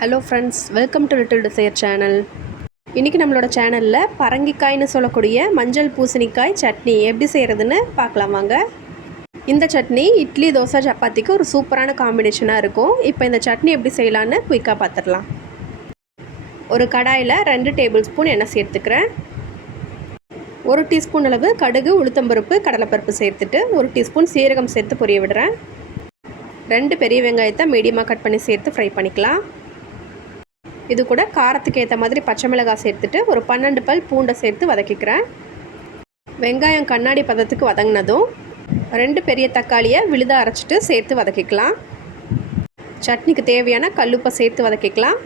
Hello friends welcome to little desire channel இன்றைக்கி நம்மளோட சேனலில் பரங்கிக்காய்னு சொல்லக்கூடிய மஞ்சள் பூசணிக்காய் சட்னி எப்படி செய்கிறதுன்னு பார்க்கலாம் வாங்க. இந்த சட்னி இட்லி தோசை சப்பாத்திக்கு ஒரு சூப்பரான காம்பினேஷனாக இருக்கும். இப்போ இந்த சட்னி எப்படி செய்யலான்னு குயிக்காக பார்த்துடலாம். ஒரு கடாயில் ரெண்டு டேபிள் ஸ்பூன் எண்ணெய் சேர்த்துக்கிறேன். ஒரு டீஸ்பூன் அளவு கடுகு உளுத்தம்பருப்பு கடலைப்பருப்பு சேர்த்துட்டு ஒரு டீஸ்பூன் சீரகம் சேர்த்து பொரிய விடுறேன். ரெண்டு பெரிய வெங்காயத்தை மீடியமாக கட் பண்ணி சேர்த்து ஃப்ரை பண்ணிக்கலாம். இது கூட காரத்துக்கு ஏற்ற மாதிரி பச்சை மிளகாய் சேர்த்துட்டு ஒரு பன்னெண்டு பல் பூண்டை சேர்த்து வதக்கிக்கிறேன். வெங்காயம் கண்ணாடி பதத்துக்கு வதங்கினதும் ரெண்டு பெரிய தக்காளியை விழுதாக அரைச்சிட்டு சேர்த்து வதக்கிக்கலாம். சட்னிக்கு தேவையான கல்லுப்பை சேர்த்து வதக்கிக்கலாம்.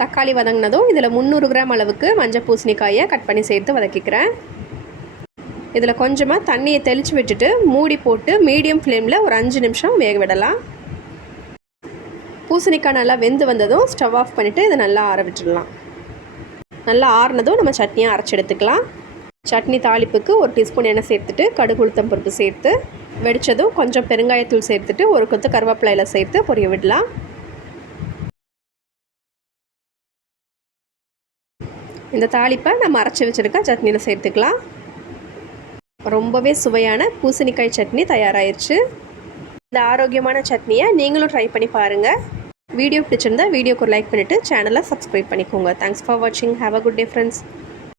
தக்காளி வதங்கினதும் இதில் முந்நூறு கிராம் அளவுக்கு மஞ்சள் பூசணிக்காயை கட் பண்ணி சேர்த்து வதக்கிக்கிறேன். இதில் கொஞ்சமாக தண்ணியை தெளித்து விட்டுட்டு மூடி போட்டு மீடியம் ஃப்ளேமில் ஒரு அஞ்சு நிமிஷம் வேக விடலாம். பூசணிக்காய் நல்லா வெந்து வந்ததும் ஸ்டவ் ஆஃப் பண்ணிவிட்டு இதை நல்லா ஆற விட்டுடலாம். நல்லா ஆறினதும் நம்ம சட்னியாக அரைச்சி எடுத்துக்கலாம். சட்னி தாளிப்புக்கு ஒரு டீஸ்பூன் எண்ணெய் சேர்த்துட்டு கடுகு உளுத்தம் பருப்பு சேர்த்து வெடித்ததும் கொஞ்சம் பெருங்காயத்தூள் சேர்த்துட்டு ஒரு கொத்து கருவேப்பிலையில் சேர்த்து பொரிய விடலாம். இந்த தாளிப்பை நம்ம அரைச்சி வச்சுருக்க சட்னியில் சேர்த்துக்கலாம். ரொம்பவே சுவையான பூசணிக்காய் சட்னி தயாராகிருச்சு இந்த ஆரோக்கியமான சட்னியை நீங்களும் ட்ரை பண்ணி பாருங்கள் வீடியோ பிடிச்சிருந்தா வீடியோக்கு லைக் பண்ணிவிட்டு சேனலை சப்ஸ்கிரைப் பண்ணிக்கோங்க. தேங்க்ஸ் ஃபார் வாட்சிங் have a good day friends